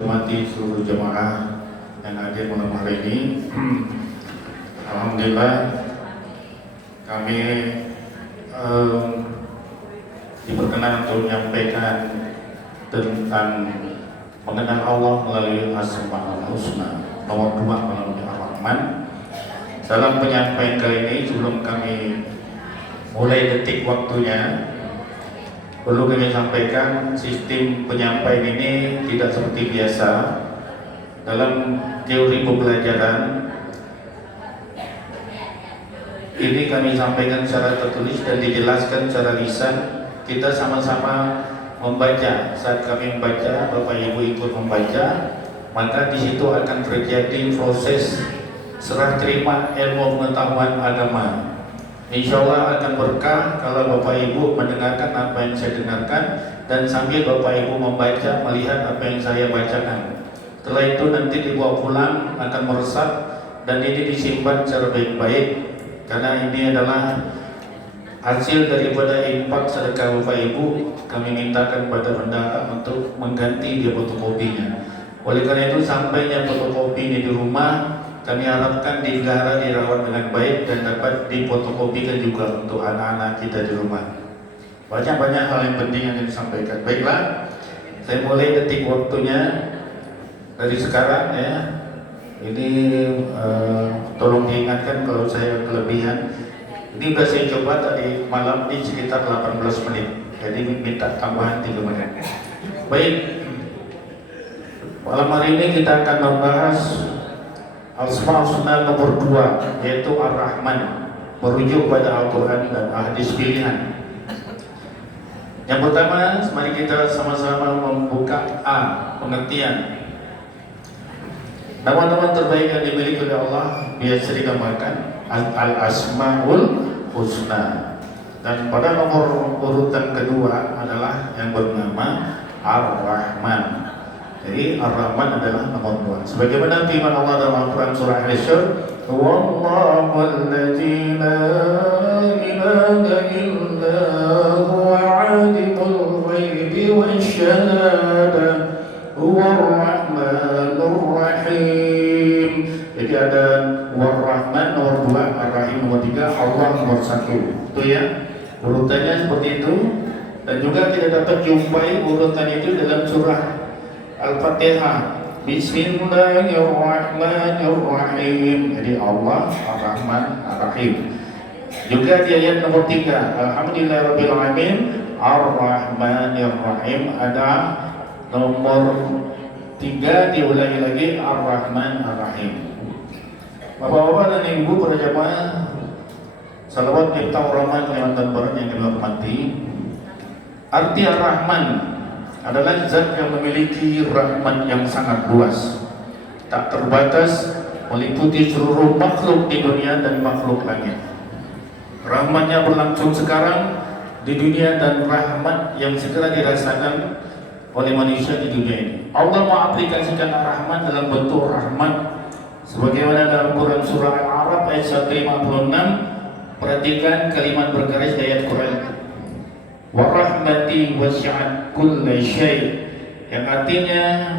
Hormati seluruh jemaah yang hadir malam hari ini. Alhamdulillah kami diperkenan untuk menyampaikan tentang mengenal Allah melalui Asmaul Husna nomor 2 melalui Ar-Rahman. Dalam penyampaian kali ini, sebelum kami mulai detik waktunya, perlu kami sampaikan sistem penyampaian ini tidak seperti biasa. Dalam teori pembelajaran ini kami sampaikan secara tertulis dan dijelaskan secara lisan. Kita sama-sama membaca. Saat kami membaca, Bapak Ibu ikut membaca, maka di situ akan terjadi proses serah terima ilmu pengetahuan agama. Insya Allah akan berkah kalau Bapak Ibu mendengarkan apa yang saya dengarkan dan sambil Bapak Ibu membaca, melihat apa yang saya bacakan. Setelah itu nanti dibawa pulang, akan meresap dan ini disimpan secara baik-baik, karena ini adalah hasil daripada infak sedekah Bapak Ibu. Kami mintakan pada bendahara untuk mengganti dia fotokopinya. Oleh karena itu, sampainya fotokopi ini di rumah, kami harapkan dipelihara, dirawat dengan baik dan dapat difotokopikan juga untuk anak-anak kita di rumah. Banyak hal yang penting yang disampaikan. Baiklah, saya mulai detik waktunya dari sekarang ya. Ini tolong diingatkan kalau saya kelebihan. Ini sudah saya coba tadi malam di sekitar 18 menit. Jadi minta tambahan 3 menit. Baik, malam hari ini kita akan membahas Asmaul Husna nomor 2, yaitu Ar-Rahman, merujuk pada Al-Quran dan hadis pilihan. Yang pertama, mari kita sama-sama membuka A, pengertian. Nama-nama terbaik yang dimiliki oleh Allah biasa digambarkan Al-Asmaul Husna. Dan pada nomor urutan kedua adalah yang bernama Ar-Rahman. Jadi Ar-Rahman adalah nomor 2. Sebagaimana firman Allah dalam Al-Quran surah Al-Hasyr, Wallahu alladzi la ilaha illa huwa alimul ghaibi wasyahadah huwa ar-Rahmanur Rahim. Jadi ada Ar-Rahman nomor 2, Ar-Rahim nomor 3, Allah nomor 1. Itu ya, urutannya seperti itu. Dan juga tidak dapat jumpai urutan itu dalam surah Al-Fatihah. Bismillahirrahmanirrahim. Jadi Allah Ar-Rahman Ar-Rahim. Juga di ayat nomor 3, Alhamdulillahirrahmanirrahim, Ar-Rahmanirrahim. Ada nomor 3 diulangi lagi, Ar-Rahman Ar-Rahim. Bapak-bapak dan ibu para jamaah salawat Miftah Rahman Kalimantan Barat yang kami hormati, arti Ar-Rahman adalah zat yang memiliki rahmat yang sangat luas, tak terbatas, meliputi seluruh makhluk di dunia dan makhluk langit. Rahmatnya berlangsung sekarang di dunia dan rahmat yang segera dirasakan oleh manusia di dunia ini. Allah mengaplikasikan rahmat dalam bentuk rahmat sebagaimana dalam Quran surah Al-A'raf ayat 156. Perhatikan kalimat bergaris di ayat Quran, wa rahmati wasi'at kulla syai', yang artinya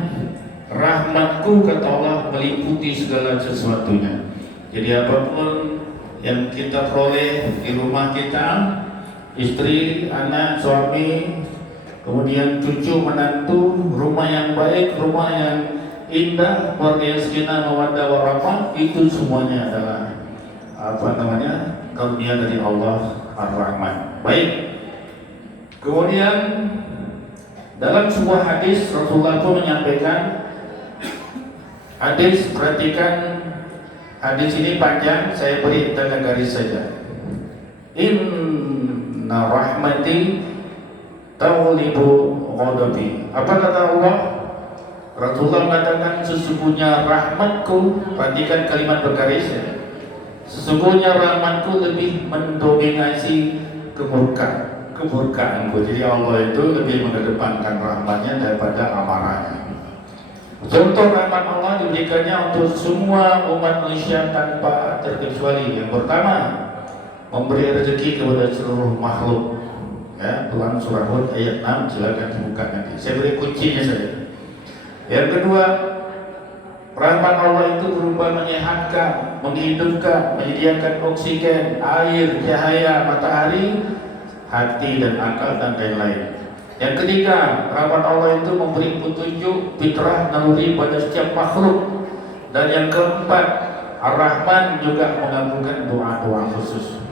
rahmatku, kata Allah, meliputi segala sesuatunya. Jadi apapun yang kita peroleh di rumah kita, istri, anak, suami, kemudian cucu, menantu, rumah yang baik, rumah yang indah, keluarga yang sakinah mawaddah warahmah, itu semuanya adalah karunia dari Allah Ar-Rahman. Baik. Kemudian dalam sebuah hadis Rasulullah pun menyampaikan hadis, perhatikan hadis ini panjang, saya beri tanda garis saja. Inna rahmati tawlibu ghadabi. Apa kata Allah? Rasulullah mengatakan sesungguhnya rahmatku, perhatikan kalimat bergaris ya, sesungguhnya rahmatku lebih mendominasi kemurkaanku. Jadi Allah itu lebih mengedepankan rahmatnya daripada amarahnya. Contoh rahmat Allah diberikannya untuk semua umat manusia tanpa terkecuali. Yang pertama, memberi rezeki kepada seluruh makhluk. Ya, Quran surah Hud ayat 6, silakan dibuka nanti. Saya beri kuncinya saja. Yang kedua, rahmat Allah itu berupa menyehatkan, menghidupkan, menyediakan oksigen, air, cahaya, matahari, hati dan akal dan lain-lain. Yang ketiga, rahmat Allah itu memberi petunjuk fitrah naluri pada setiap makhluk. Dan yang keempat, Ar-Rahman juga mengabulkan doa-doa khusus.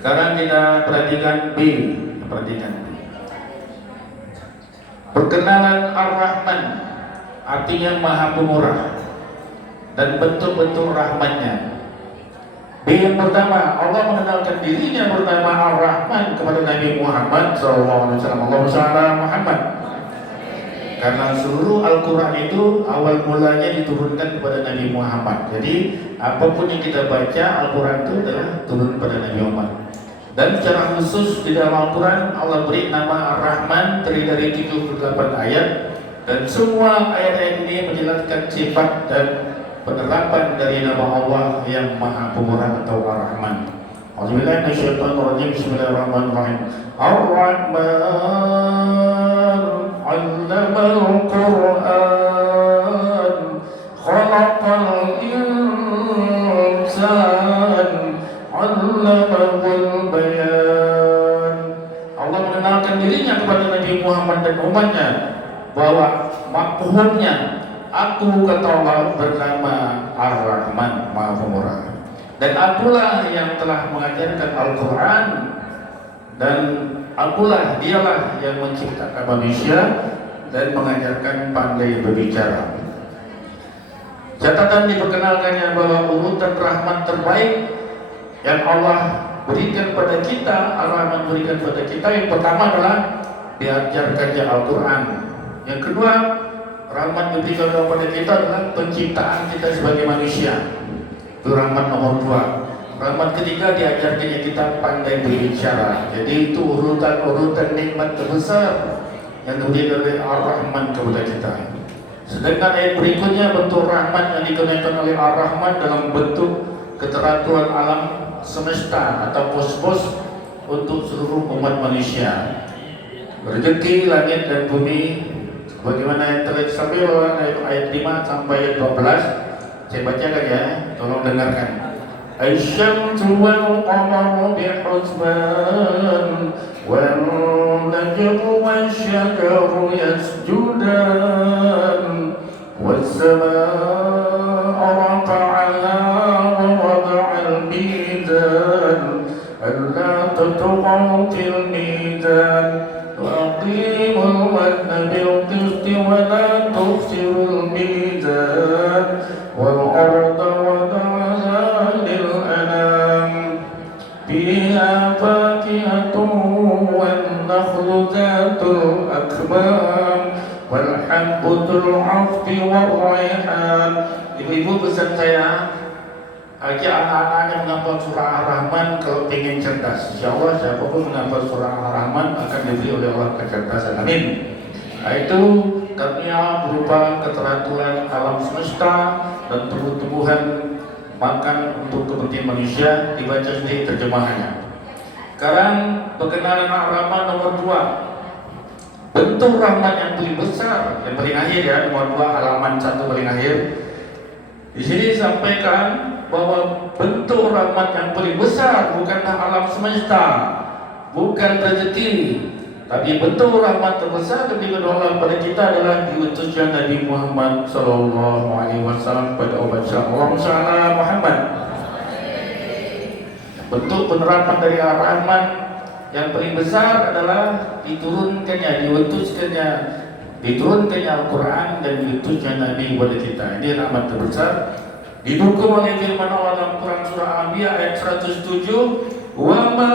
Sekarang kita perhatikan B. Perhatikan B. Perkenalan Ar-Rahman artinya Maha Pemurah dan bentuk-bentuk rahmatnya. B yang pertama, Allah mengenalkan dirinya bernama Ar-Rahman kepada Nabi Muhammad SAW. Allahumma shalli ala Muhammad. Karena seluruh Al-Quran itu awal mulanya diturunkan kepada Nabi Muhammad. Jadi apapun yang kita baca Al-Quran itu adalah turun kepada Nabi Muhammad. Dan secara khusus di dalam Al-Quran Allah beri nama Ar-Rahman terdiri dari 78 ayat. Dan semua ayat-ayat ini menjelaskan sifat dan penerapan dari nama Allah yang Maha Pemurah atau Ar-Rahman. Alhamdulillah, Bismillahirrahmanirrahim. Ar-Rahman 'allamal Qur'an, khalaqal insan, 'allamahul bayan. Allah mengenalkan dirinya kepada Nabi Muhammad dan umatnya bahwa makhlunya aku kata Allah bernama Ar-Rahman, Maha Pemurah. Dan akulah yang telah mengajarkan Al-Quran, dan akulah dialah yang menciptakan manusia dan mengajarkan pandai berbicara. Catatan diperkenalkannya bahwa urutan rahmat terbaik yang Allah berikan pada kita, Ar-Rahman berikan pada kita, yang pertama adalah diajarkannya Al-Quran. Yang kedua, rahmat diberikan kepada kita adalah penciptaan kita sebagai manusia. Itu rahmat nomor 2. Rahmat ketiga, diajarkannya kita pandai berbicara. Jadi itu urutan-urutan nikmat terbesar yang diberikan oleh Ar-Rahman kepada kita. Sedangkan ayat berikutnya, bentuk rahmat yang dikenakan oleh Ar-Rahman dalam bentuk keteraturan alam semesta atau kosmos untuk seluruh umat manusia. Rezeki langit dan bumi, bagaimana yang telah disampaikan ayat 5 sampai ayat 12. Saya bacakan ya, tolong dengarkan. Asy-syamsu wal qamaru bihusban, wan najmu wasy-syajaru yasjudan, was-samaa'a rafa'aha wa wada'al mizan, alla tatghaw fil mizan, wa aqimul wazna bil qisti wa la tukhsirul mizan, wal arda wada'aha lil anam, fiha fakihatun wan nakhlu zatul akmam, wal habbatul 'asfi war rayhan. Ibu-ibu pesan saya, ajak anak-anak yang menghafal surah Ar-Rahman kalau ingin cerdas. Insyaallah siapapun menghafal surah Ar-Rahman akan diberi oleh Allah kecerdasan. Amin. Itu karunia berupa keteraturan alam semesta dan tumbuh-tumbuhan makan untuk kepentingan manusia. Dibaca sendiri terjemahannya. Sekarang perkenalan Ar-Rahman nomor 2. Bentuk rahmat yang paling besar, yang paling akhir ya, nomor 2 halaman 1 paling akhir. Di sini disampaikan bahwa bentuk rahmat yang paling besar bukanlah alam semesta, bukan rezeki, tapi bentuk rahmat terbesar yang diberikan Allah pada kita adalah diutusnya Nabi Muhammad SAW pada umat Allahumma shalli ala Muhammad. Bentuk penerapan dari Ar-Rahman yang paling besar adalah diturunkannya Al-Quran dan diutusnya Nabi kepada kita. Ini rahmat terbesar. Didukung oleh firman Allah dalam Quran surah Al-Anbiya ayat 107, wa ma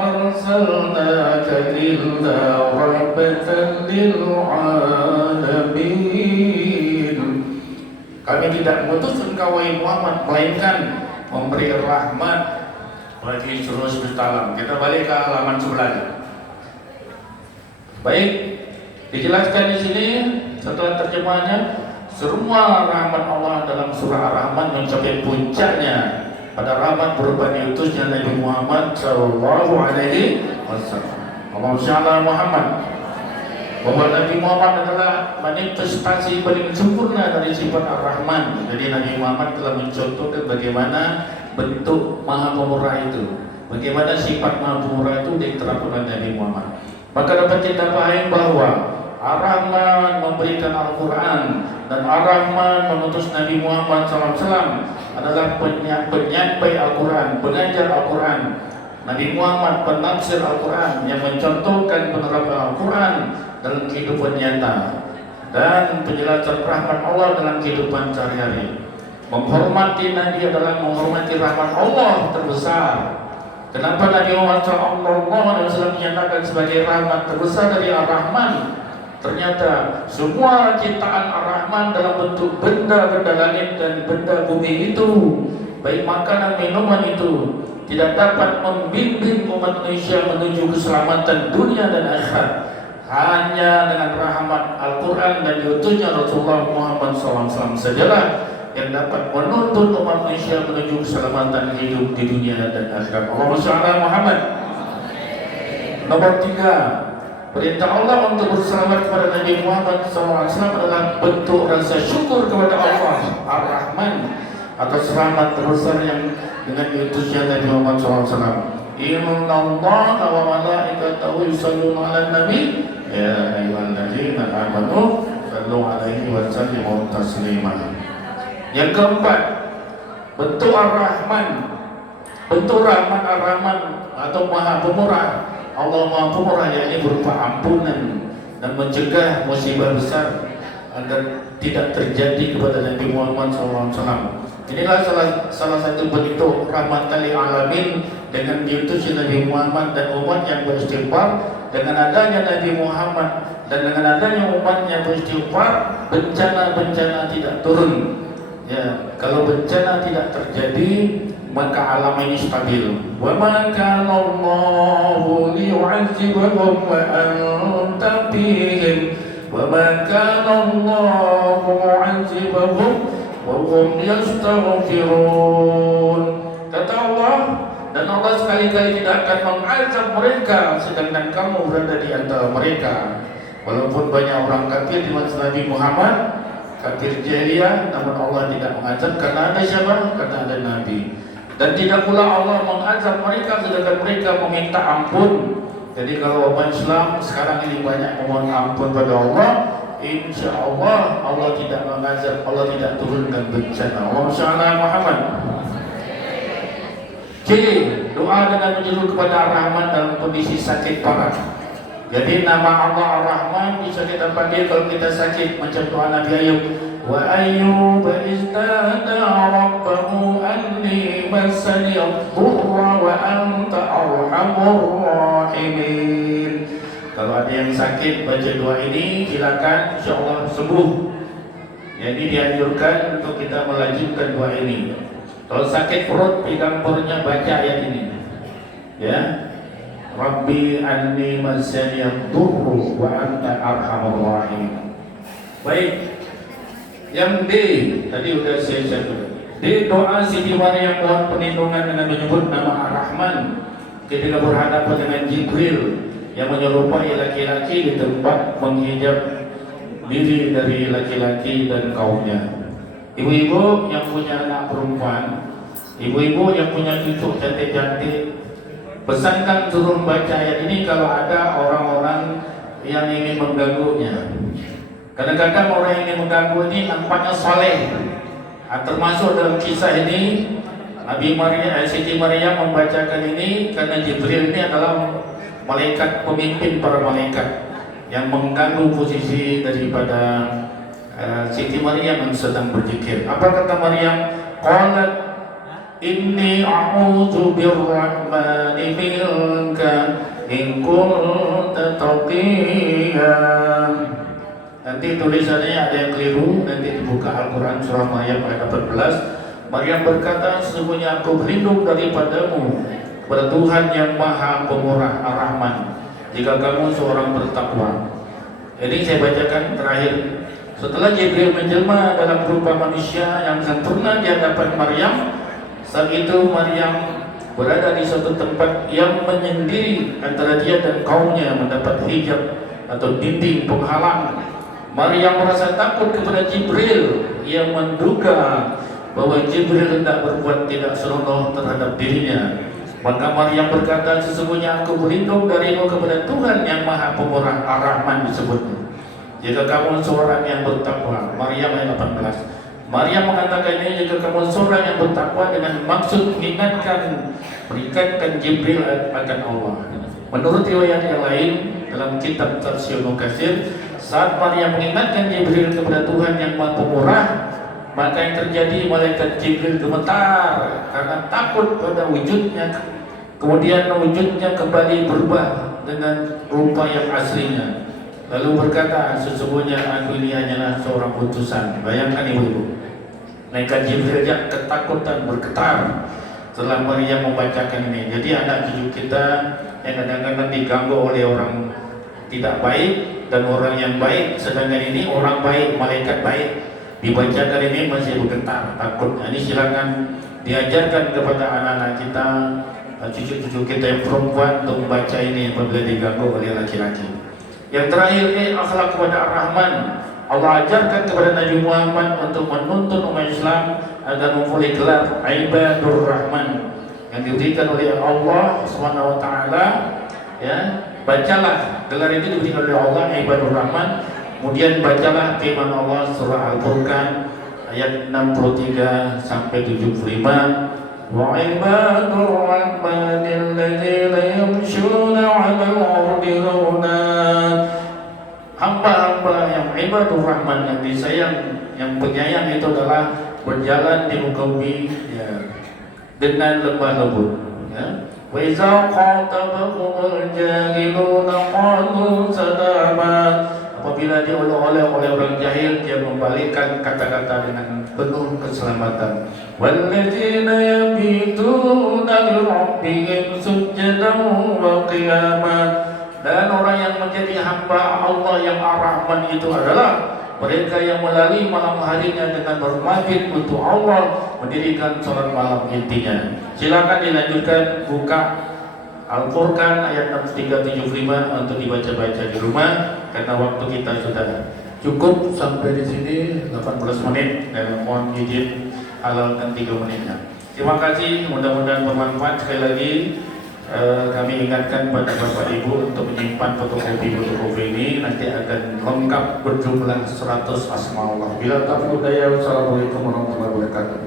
arsalnaka illa rahmatan lil alamin. Kami tidak mengutus engkau wahai Muhammad melainkan memberi rahmat bagi seluruh semesta alam. Kita balik ke halaman 11. Baik, dijelaskan di sini setelah terjemahannya. Semua rahmat Allah dalam surah Ar-Rahman mencapai puncaknya pada rahmat berupa diutusnya Nabi Muhammad SAW. Allahumma shalli ala Muhammad. bahwa Nabi Muhammad adalah manifestasi paling sempurna dari sifat Ar-Rahman. Jadi Nabi Muhammad telah mencontohkan bagaimana bentuk Maha Pemurah itu, bagaimana sifat Maha Pemurah itu diterapkan oleh Nabi Muhammad. Maka dapat kita pahami bahwa Ar-Rahman memberikan Al-Quran dan Ar-Rahman mengutus Nabi Muhammad SAW adalah penyampai Al-Quran, pengajar Al-Quran. Nabi Muhammad penafsir Al-Quran yang mencontohkan penerapan Al-Quran dalam kehidupan nyata dan penjelasan rahmat Allah dalam kehidupan sehari-hari. Menghormati Nabi adalah menghormati rahmat Allah terbesar. Kenapa Nabi Muhammad SAW menyatakan sebagai rahmat terbesar dari Ar-Rahman? Ternyata semua ciptaan Ar-Rahman dalam bentuk benda-benda langit dan benda bumi itu, baik makanan minuman itu, tidak dapat membimbing umat Indonesia menuju keselamatan dunia dan akhirat. Hanya dengan rahmat Al-Quran dan diutusnya Rasulullah Muhammad SAW sajalah yang dapat menuntun umat Indonesia menuju keselamatan hidup di dunia dan akhirat. Allahumma shalli ala Muhammad. Nomor 3, perintah Allah untuk bersalamat kepada Nabi Muhammad SAW adalah bentuk rasa syukur kepada Allah Ar-Rahman atas rahmat terbesar yang dengan diutusnya Nabi Muhammad SAW. Inna Allah wa malaikatahu yusalluna ala nabi ya ayyuhalladzina amanu sallu alaihi wa sallimu taslima. Yang keempat, bentuk Ar-Rahman, bentuk rahmat Ar-Rahman atau Maha Pemurah. Allah Maha Pemurah, yakni berupa ampunan dan mencegah musibah besar agar tidak terjadi kepada Nabi Muhammad SAW. Inilah salah satu bentuk rahmatan lil alamin dengan diutusnya Nabi Muhammad dan umat yang beristighfar. Dengan adanya Nabi Muhammad dan dengan adanya umatnya beristighfar, bencana-bencana tidak turun. Ya, kalau bencana tidak terjadi, maka alam ini stabil. Wa ma kana Allahu liyu'adzibahum wa anta fihim wa ma kana Allahu mu'adzibahum wa hum yastaghfirun. Kata Allah, dan Allah sekali-kali tidak akan mengazab mereka sedangkan kamu berada di antara mereka. Walaupun banyak orang kafir di masa Nabi Muhammad, kafir jahiliyah, namun Allah tidak mengazab karena ada siapa? Karena ada Nabi. Dan tidak pula Allah mengazab mereka sedangkan mereka meminta ampun. Jadi kalau umat Islam sekarang ini banyak memohon ampun pada Allah, insya Allah Allah tidak mengazab, Allah tidak turunkan bencana. Allahumma shalli ala Muhammad. C. Doa dengan menyeru kepada Ar-Rahman dalam kondisi sakit parah. Jadi nama Allah Ar-Rahman bisa kita panggil kalau kita sakit, macam doa Nabi Ayub. Wa Ayyub istada rabbahu anni massani ad-durra wa anta arhamur rahimin. Kalau ada yang sakit baca doa ini, silakan, insyaallah sembuh. Jadi dianjurkan untuk kita melanjutkan doa ini. Kalau sakit perut, pegang perutnya, baca ayat ini. Ya. Rabbi anni massani ad-durru wa anta arhamur rahimin. Baik. Yang D, tadi sudah saya sebut. D, doa Siti Maryam mohon perlindungan dengan menyebut nama Ar-Rahman ketika berhadapan dengan Jibril yang menyerupai laki-laki di tempat menghijab diri dari laki-laki dan kaumnya. Ibu-ibu yang punya anak perempuan, ibu-ibu yang punya cucu cantik-cantik, pesankan suruh baca ayat ini kalau ada orang-orang yang ingin mengganggunya. Kadang-kadang orang yang ingin mengganggu ini nampaknya saleh. Termasuk dalam kisah ini Nabi Maryam, Siti Maryam membacakan ini karena Jibril ini adalah malaikat pemimpin para malaikat yang mengganggu posisi daripada Siti Maryam yang sedang berzikir. Apa kata Maryam? Qalat inni a'udzu birrahmani minka in kunta taqiyyan. Nanti tulisannya ada yang keliru, nanti dibuka Al-Quran surah Maryam ayat 14. Maryam berkata, sesungguhnya aku berlindung daripadamu kepada Tuhan yang Maha Pemurah Ar-Rahman jika kamu seorang bertakwa. Ini saya bacakan terakhir. Setelah Jibril menjelma dalam rupa manusia yang sempurna di hadapan Maryam, saat itu Maryam berada di suatu tempat yang menyendiri antara dia dan kaumnya mendapat hijab atau dinding penghalang. Maryam merasa takut kepada Jibril. Ia menduga bahwa Jibril hendak berbuat tidak senonoh terhadap dirinya. Maka Maryam berkata, sesungguhnya aku berlindung darimu kepada Tuhan yang Maha Pemurah, Ar-Rahman disebutnya. Jika kamu seorang yang bertakwa, Maryam ayat 18. Maryam mengatakan ini, jika kamu seorang yang bertakwa dengan maksud merikatkan Jibril akan Allah. Menurut riwayat yang lain dalam kitab Tafsir Ibnu Katsir, saat Maryam mengingatkan Jibril kepada Tuhan yang Maha Pemurah, maka yang terjadi malaikat Jibril gemetar karena takut pada wujudnya. Kemudian wujudnya kembali berubah dengan rupa yang aslinya. Lalu berkata, sesungguhnya aku ini hanyalah seorang utusan. Bayangkan ibu-ibu, malaikat Jibril yang ketakutan bergetar setelah Maryam membacakan ini. Jadi anak cucu kita yang kadang-kadang diganggu oleh orang tidak baik dan orang yang baik, sedangkan ini orang baik, malaikat baik, dibacakan ini masih bergetar takutnya. Ini silakan diajarkan kepada anak-anak kita, cucu-cucu kita yang perempuan untuk membaca ini apabila diganggu oleh laki-laki. Yang terakhir, akhlak kepada Ar-Rahman. Allah ajarkan kepada Nabi Muhammad untuk menuntun umat Islam agar mempunyai gelar Ibadur Rahman yang diberikan oleh Allah SWT. Ya, bacalah gelar itu diberikan oleh Allah, Ibadur Rahman. Kemudian bacalah firman Allah surah Al-Furqan ayat 63 sampai 75. Wa ibadur rahmanil ladzina yamshuna 'alal ardi hauna. Hamba-hamba yang ibadur rahman yang disayang, yang penyayang itu adalah berjalan di muka bumi ya, dengan lemah lembut. Ya. Wa iza qatabahumul jahiluna qalu salama. Apabila diolok-olok oleh orang jahil, dia membalikkan kata-kata dengan penuh keselamatan. Walladzina yabituna li rabbihim sujjadan wa qiyama. Dan orang yang menjadi hamba Allah yang Ar-Rahman itu adalah mereka yang melalui malam harinya dengan bermabit untuk Allah, mendirikan sholat malam intinya. Silakan dilanjutkan, buka Al-Furqan ayat 6375 untuk dibaca-baca di rumah, karena waktu kita sudah cukup sampai di sini 18 menit dan mohon izin halalkan 3 menitnya. Terima kasih, mudah-mudahan bermanfaat. Sekali lagi kami ingatkan pada Bapak Ibu untuk menyimpan fotokopi ini, nanti akan lengkap berjumlah 100 asma Allah. Bila taufiq hidayah, wassalamualaikum warahmatullahi wabarakatuh.